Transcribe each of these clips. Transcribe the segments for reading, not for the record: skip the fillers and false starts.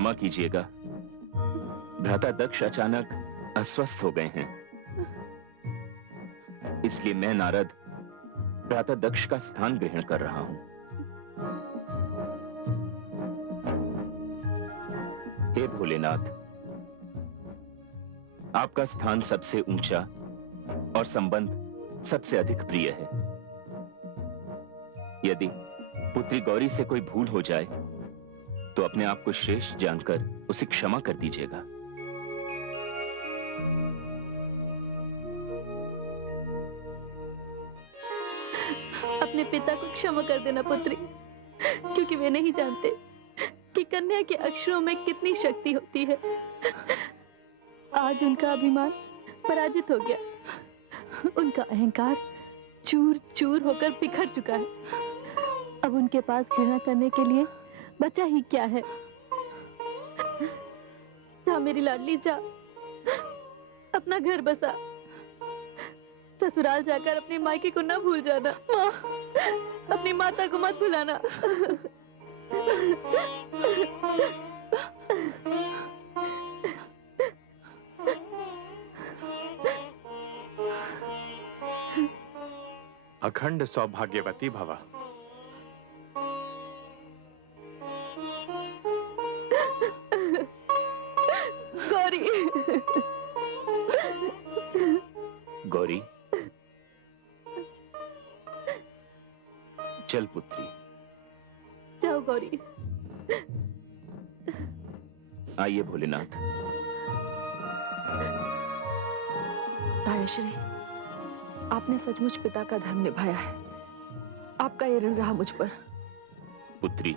क्षमा कीजिएगा, भ्राता दक्ष अचानक अस्वस्थ हो गए हैं, इसलिए मैं नारद भ्राता दक्ष का स्थान ग्रहण कर रहा हूं। हे भोलेनाथ, आपका स्थान सबसे ऊंचा और संबंध सबसे अधिक प्रिय है। यदि पुत्री गौरी से कोई भूल हो जाए तो अपने आप को श्रेष्ठ जानकर उसे क्षमा कर दीजिएगा। अपने पिता को क्षमा कर देना पुत्री, क्योंकि वे नहीं जानते कि कन्या के अक्षरों में कितनी शक्ति होती है। आज उनका अभिमान पराजित हो गया, उनका अहंकार चूर चूर होकर बिखर चुका है। अब उनके पास घृणा करने के लिए बचा ही क्या है। जा मेरी लाडली जा, अपना घर बसा। ससुराल जाकर अपने मायके को न भूल जाना। माँ, अपनी माता को मत भुलाना। अखंड सौभाग्यवती भव। गौरी, गौरी, चल पुत्री। जाओ गौरी। आइए भोलेनाथ। तायाश्री, आपने सचमुच पिता का धर्म निभाया है। आपका ये ऋण रहा मुझ पर। पुत्री,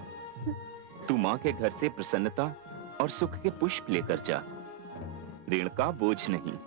तू मां के घर से प्रसन्नता और सुख के पुष्प लेकर जा, ऋण का बोझ नहीं।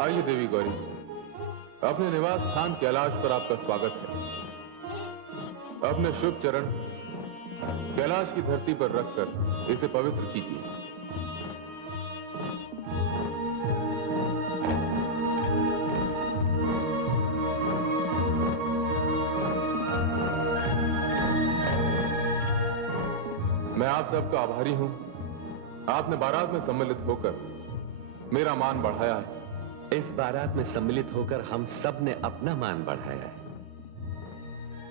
आइए देवी गौरी, अपने निवास स्थान कैलाश पर आपका स्वागत है। अपने शुभ चरण कैलाश की धरती पर रखकर इसे पवित्र कीजिए। मैं आप सबका आभारी हूं। आपने बारात में सम्मिलित होकर मेरा मान बढ़ाया है। इस बारात में सम्मिलित होकर हम सब ने अपना मान बढ़ाया है।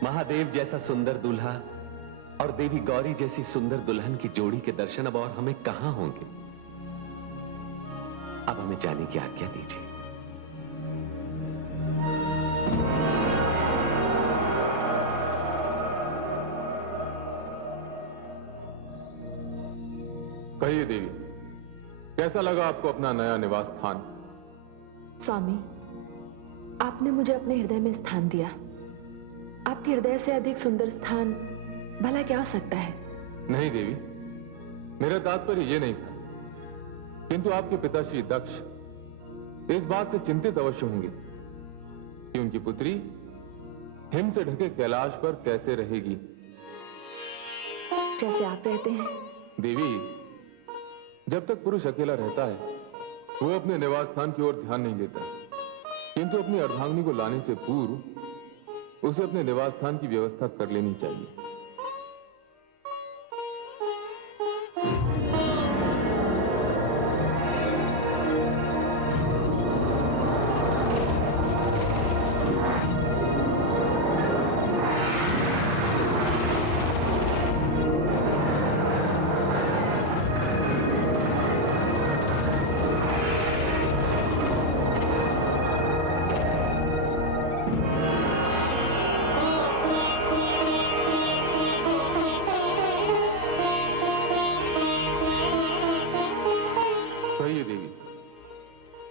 महादेव जैसा सुंदर दूल्हा और देवी गौरी जैसी सुंदर दुल्हन की जोड़ी के दर्शन अब और हमें कहां होंगे। अब हमें जाने की आज्ञा दीजिए। कहिए देवी, कैसा लगा आपको अपना नया निवास स्थान? स्वामी, आपने मुझे अपने हृदय में स्थान दिया। आपके हृदय से अधिक सुंदर स्थान भला क्या हो सकता है? नहीं देवी, मेरा तात्पर्य यह नहीं था, किंतु आपके पिता श्री दक्ष इस बात से चिंतित अवश्य होंगे कि उनकी पुत्री हिम से ढके कैलाश पर कैसे रहेगी। जैसे आप रहते हैं। देवी, जब तक पुरुष अकेला रहता है वो अपने निवास स्थान की ओर ध्यान नहीं देता, किंतु अपनी अर्धांगिनी को लाने से पूर्व उसे अपने निवास स्थान की व्यवस्था कर लेनी चाहिए।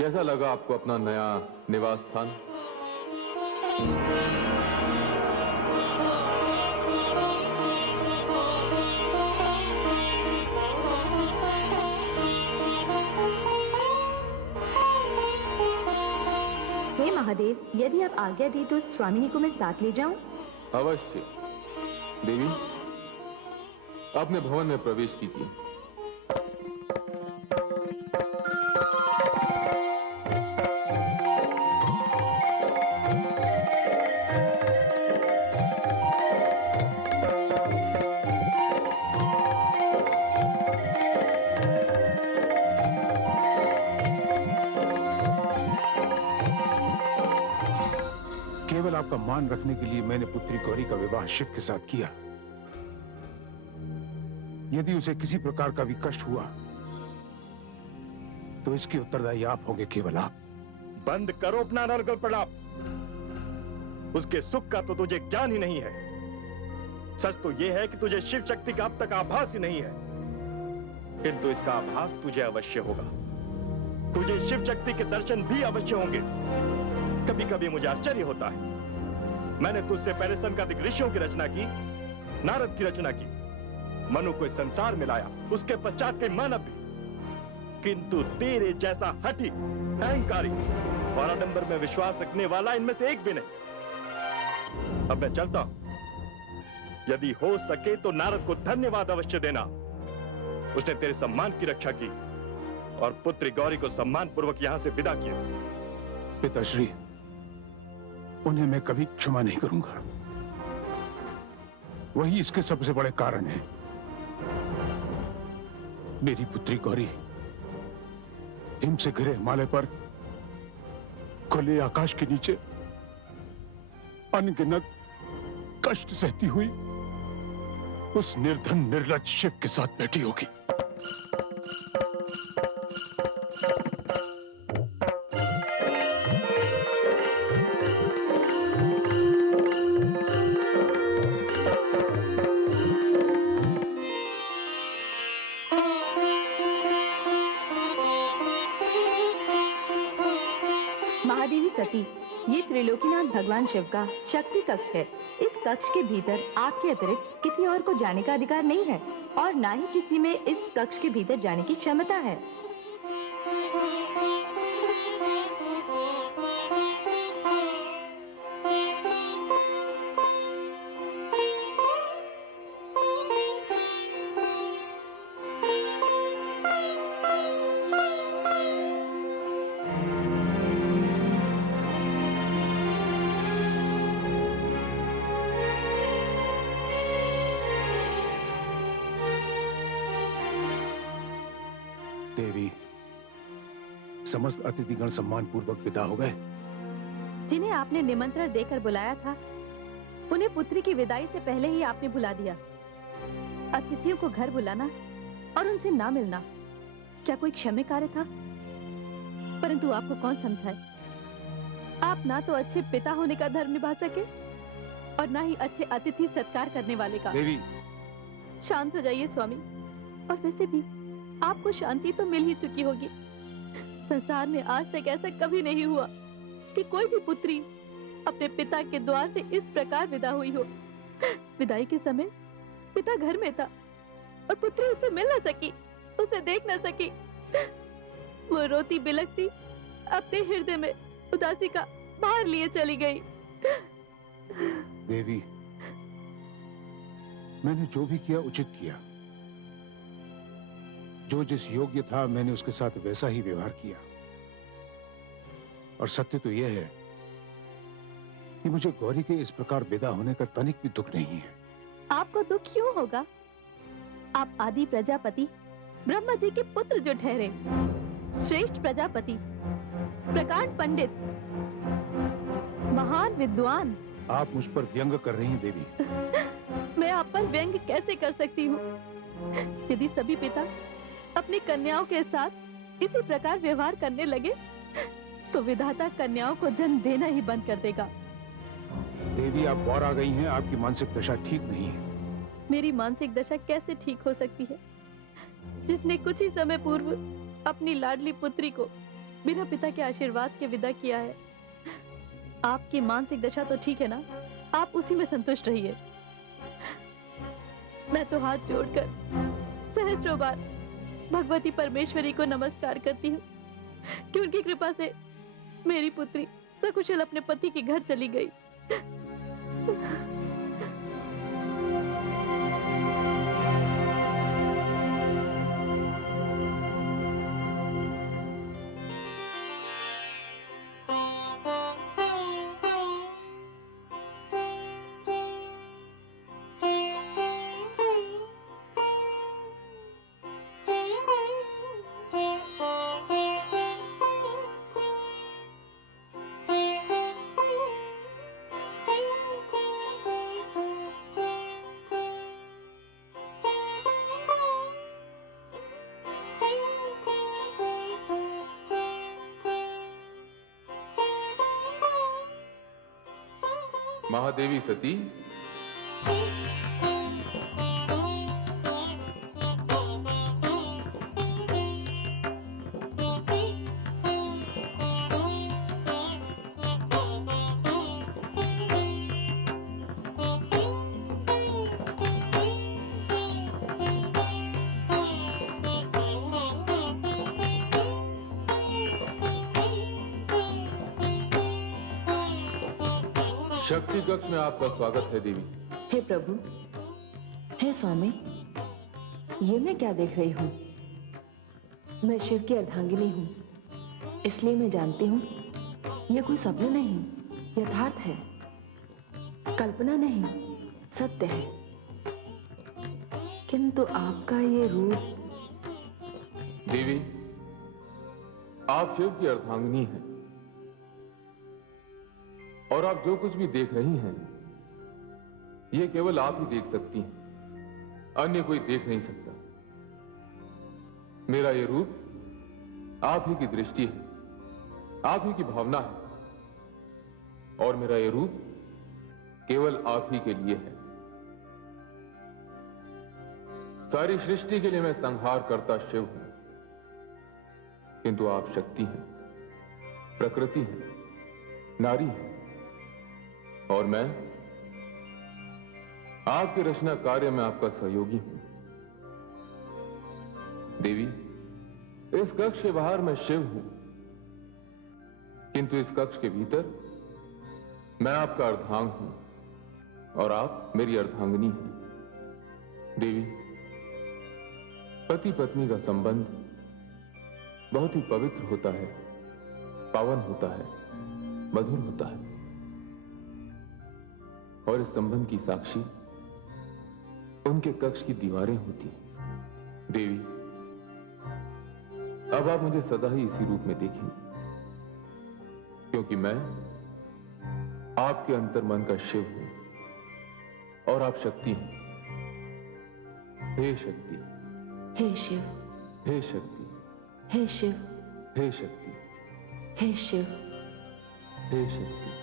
कैसा लगा आपको अपना नया निवास स्थान? हे महादेव, यदि आप आज्ञा दी तो स्वामिनी को मैं साथ ले जाऊं? अवश्य। देवी, अपने भवन में प्रवेश कीजिए। केवल आपका मान रखने के लिए मैंने पुत्री गौरी का विवाह शिव के साथ किया। यदि उसे किसी प्रकार का भी कष्ट हुआ तो इसके उत्तरदायी आप होंगे, केवल आप। बंद करो अपना नरगल प्रलाप। उसके सुख का तो तुझे ज्ञान ही नहीं है। सच तो यह है कि तुझे शिव शक्ति का अब तक आभास ही नहीं है, किंतु इसका आभास तुझे अवश्य होगा। तुझे शिव शक्ति के दर्शन भी अवश्य होंगे। कभी कभी मुझे आश्चर्य होता है, मैंने तुझसे पहले संकादिक ऋषियों की रचना की, नारद की रचना की, मनु को इस संसार में लाया, उसके पश्चात कई मानव भी, किंतु तेरे जैसा हठी, अहंकारी और आडंबर में विश्वास रखने वाला इनमें से एक भी नहीं। अब मैं चलता हूं। यदि हो सके तो नारद को धन्यवाद अवश्य देना, उसने तेरे सम्मान की रक्षा की और पुत्री गौरी को सम्मान पूर्वक यहां से विदा किया। पिताश्री, उन्हें मैं कभी क्षमा नहीं करूंगा। वही इसके सबसे बड़े कारण है। मेरी पुत्री गौरी हिम से घिरे हिमालय पर खुले आकाश के नीचे अनगिनत कष्ट सहती हुई उस निर्धन निर्लज्ज शिव के साथ बैठी होगी। महादेवी सती, ये त्रिलोकीनाथ भगवान शिव का शक्ति कक्ष है। इस कक्ष के भीतर आपके अतिरिक्त किसी और को जाने का अधिकार नहीं है और ना ही किसी में इस कक्ष के भीतर जाने की क्षमता है। देवी, समस्त अतिथिगण सम्मान पूर्वक विदा हो गए। जिन्हें आपने निमंत्रण देकर बुलाया था, उन्हें पुत्री की विदाई से पहले ही आपने बुला दिया। अतिथियों को घर बुलाना और उनसे ना मिलना क्या कोई क्षम्य कार्य था? परंतु आपको कौन समझाए? आप ना तो अच्छे पिता होने का धर्म निभा सके और ना ही अच्छे अतिथि सत्कार करने वाले का। देवी, शांत हो जाइए स्वामी। और वैसे भी आपको शांति तो मिल ही चुकी होगी। संसार में आज तक ऐसा कभी नहीं हुआ कि कोई भी पुत्री अपने पिता के द्वार से इस प्रकार विदा हुई हो। विदाई के समय पिता घर में था और पुत्री उससे मिल न सकी, उसे देख न सकी। वो रोती बिलखती अपने हृदय में उदासी का भार लिए चली गई। देवी, मैंने जो भी किया उचित किया। जो जिस योग्य था मैंने उसके साथ वैसा ही व्यवहार किया। और सत्य तो यह है कि मुझे गौरी के इस प्रकार विदा होने का तनिक भी दुख नहीं है। आपको दुख क्यों होगा? आप आदि प्रजापति ब्रह्मा जी के पुत्र जो ठहरे, श्रेष्ठ प्रजापति, प्रकांड पंडित, महान विद्वान। आप मुझ पर व्यंग कर रही हैं देवी। मैं आप पर व्यंग कैसे कर सकती हूँ? यदि सभी पिता अपनी कन्याओं के साथ इसी प्रकार व्यवहार करने लगे तो विधाता कन्याओं को जन्म देना ही बंद कर देगा। देवी, आप गौर आ गई हैं। आपकी मानसिक दशा ठीक नहीं है। मेरी मानसिक दशा कैसे ठीक हो सकती है, जिसने कुछ ही समय पूर्व अपनी लाडली पुत्री को बिना पिता के आशीर्वाद के विदा किया है। आपकी मानसिक दशा तो ठीक है ना, आप उसी में संतुष्ट रहिए। मैं तो हाथ जोड़कर सहस्रों बार भगवती परमेश्वरी को नमस्कार करती हूँ कि उनकी कृपा से मेरी पुत्री सकुशल अपने पति के घर चली गई। महादेवी सती, शक्ति कक्ष में आपका स्वागत है देवी। हे प्रभु, हे स्वामी, ये मैं क्या देख रही हूँ? मैं शिव की अर्धांगिनी हूँ, इसलिए मैं जानती हूँ ये कोई स्वप्न नहीं, यथार्थ है, कल्पना नहीं, सत्य है। किंतु आपका ये रूप। देवी, आप शिव की अर्धांगिनी हैं और आप जो कुछ भी देख रही हैं ये केवल आप ही देख सकती हैं, अन्य कोई देख नहीं सकता। मेरा ये रूप आप ही की दृष्टि है, आप ही की भावना है और मेरा ये रूप केवल आप ही के लिए है। सारी सृष्टि के लिए मैं संहार करता शिव हूं, किंतु आप शक्ति हैं, प्रकृति हैं, नारी हैं और मैं आपके रचना कार्य में आपका सहयोगी हूं। देवी, इस कक्ष के बाहर मैं शिव हूं, किंतु इस कक्ष के भीतर मैं आपका अर्धांग हूं और आप मेरी अर्धांगिनी हैं। देवी, पति पत्नी का संबंध बहुत ही पवित्र होता है, पावन होता है, मधुर होता है और इस संबंध की साक्षी उनके कक्ष की दीवारें होती हैं। देवी, अब आप मुझे सदा ही इसी रूप में देखेंगे, क्योंकि मैं आपके अंतर्मन का शिव हूं और आप शक्ति हैं। हे शक्ति, हे शिव, हे शक्ति, हे शिव, हे शक्ति, हे शिव, हे शक्ति।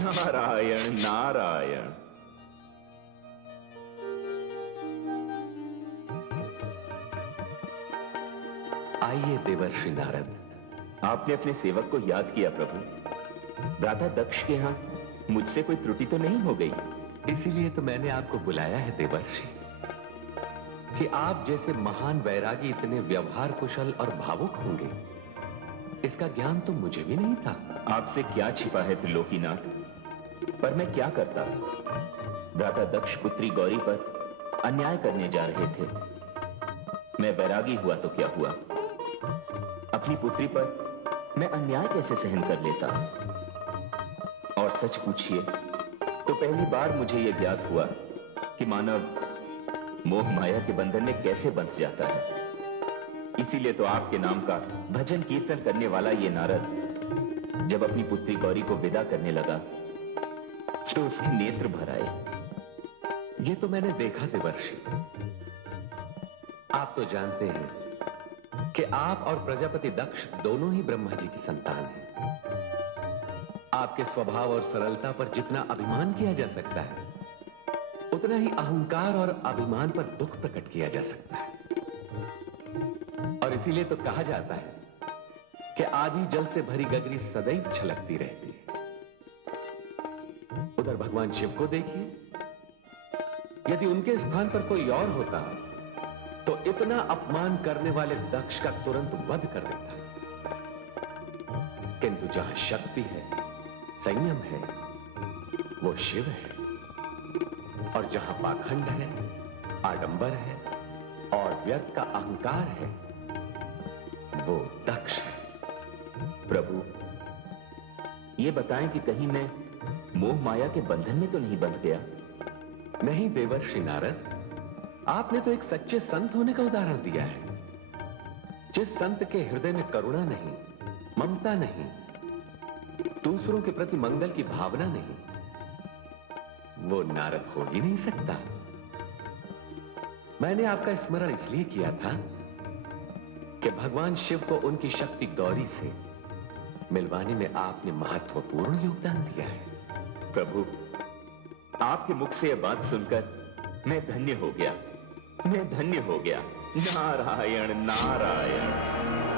नारायण नारायण। आइए देवर्षि नारद। आपने अपने सेवक को याद किया प्रभु। भ्राता दक्ष के यहाँ मुझसे कोई त्रुटि तो नहीं हो गई? इसीलिए तो मैंने आपको बुलाया है देवर्षि, कि आप जैसे महान वैरागी इतने व्यवहार कुशल और भावुक होंगे, इसका ज्ञान तो मुझे भी नहीं था। आपसे क्या छिपा है त्रिलोकीनाथ, पर मैं क्या करता। भ्राता दक्ष पुत्री गौरी पर अन्याय करने जा रहे थे। मैं वैरागी हुआ तो क्या हुआ, अपनी पुत्री पर मैं अन्याय कैसे सहन कर लेता। और सच पूछिए तो पहली बार मुझे यह ज्ञात हुआ कि मानव मोह माया के बंधन में कैसे बंध जाता है। इसीलिए तो आपके नाम का भजन कीर्तन करने वाला ये नारद जब अपनी पुत्री गौरी को विदा करने लगा तो उसके नेत्र भर आए। ये तो मैंने देखा देवर्षि। आप तो जानते हैं कि आप और प्रजापति दक्ष दोनों ही ब्रह्मा जी की संतान हैं। आपके स्वभाव और सरलता पर जितना अभिमान किया जा सकता है, उतना ही अहंकार और अभिमान पर दुख प्रकट किया जा सकता है। और इसीलिए तो कहा जाता है कि आदि जल से भरी गगरी सदैव छलकती रहती है। उधर भगवान शिव को देखिए, यदि उनके स्थान पर कोई और होता तो इतना अपमान करने वाले दक्ष का तुरंत वध कर देता। किंतु जहां शक्ति है, संयम है, वो शिव है। और जहां पाखंड है, आडंबर है और व्यर्थ का अहंकार है, वो दक्ष है। प्रभु, ये बताएं कि कहीं मैं मोह माया के बंधन में तो नहीं बंध गया? नहीं देवर्षि नारद, आपने तो एक सच्चे संत होने का उदाहरण दिया है। जिस संत के हृदय में करुणा नहीं, ममता नहीं, दूसरों के प्रति मंगल की भावना नहीं, वो नारद हो ही नहीं सकता। मैंने आपका स्मरण इसलिए किया था कि भगवान शिव को उनकी शक्ति गौरी से मिलवाने में आपने महत्वपूर्ण योगदान दिया है। प्रभु, आपके मुख से यह बात सुनकर मैं धन्य हो गया। मैं धन्य हो गया। नारायण नारायण।